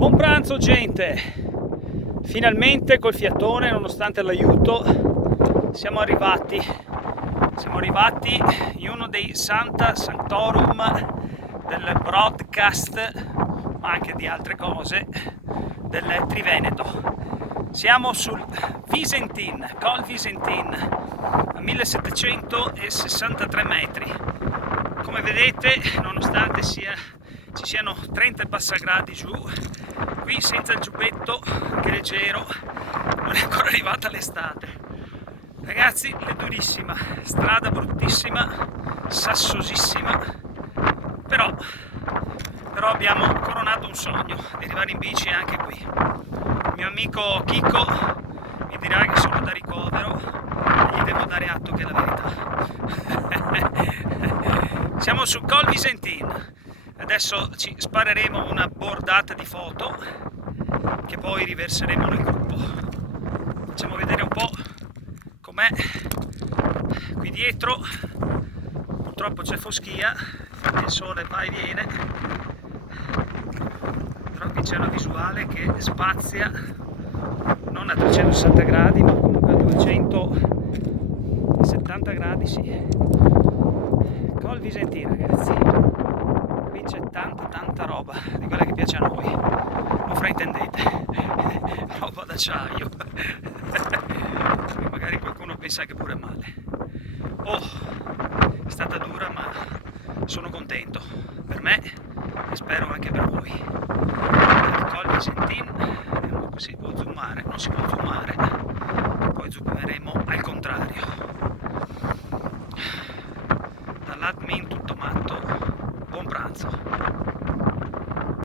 Buon pranzo gente, finalmente col fiatone nonostante l'aiuto siamo arrivati in uno dei Sancta Sanctorum del broadcast, ma anche di altre cose, del Triveneto. Siamo sul Visentin, Col Visentin, a 1763 metri. Come vedete, nonostante ci siano 30 passagradi giù, qui senza il giubbetto, anche leggero, non è ancora arrivata l'estate. Ragazzi, è durissima, strada bruttissima, sassosissima, però abbiamo coronato un sogno di arrivare in bici anche qui. Il mio amico Chicco mi dirà che sono da ricovero e gli devo dare atto che è la verità. Siamo sul Col Visentin. Adesso ci spareremo una bordata di foto che poi riverseremo nel gruppo. Facciamo vedere un po' com'è qui dietro. Purtroppo c'è foschia, il sole va e viene, però qui c'è una visuale che spazia non a 360 gradi ma comunque a 270 gradi, sì. Col Visentin, ragazzi. Qui c'è tanta roba di quella che piace a noi, non fraintendete, roba d'acciaio. Magari qualcuno pensa che pure male. È stata dura ma sono contento per me e spero anche per voi. Il Col Visentin, vediamo se si può zoomare, non si può zoomare, poi zoomeremo al contrario.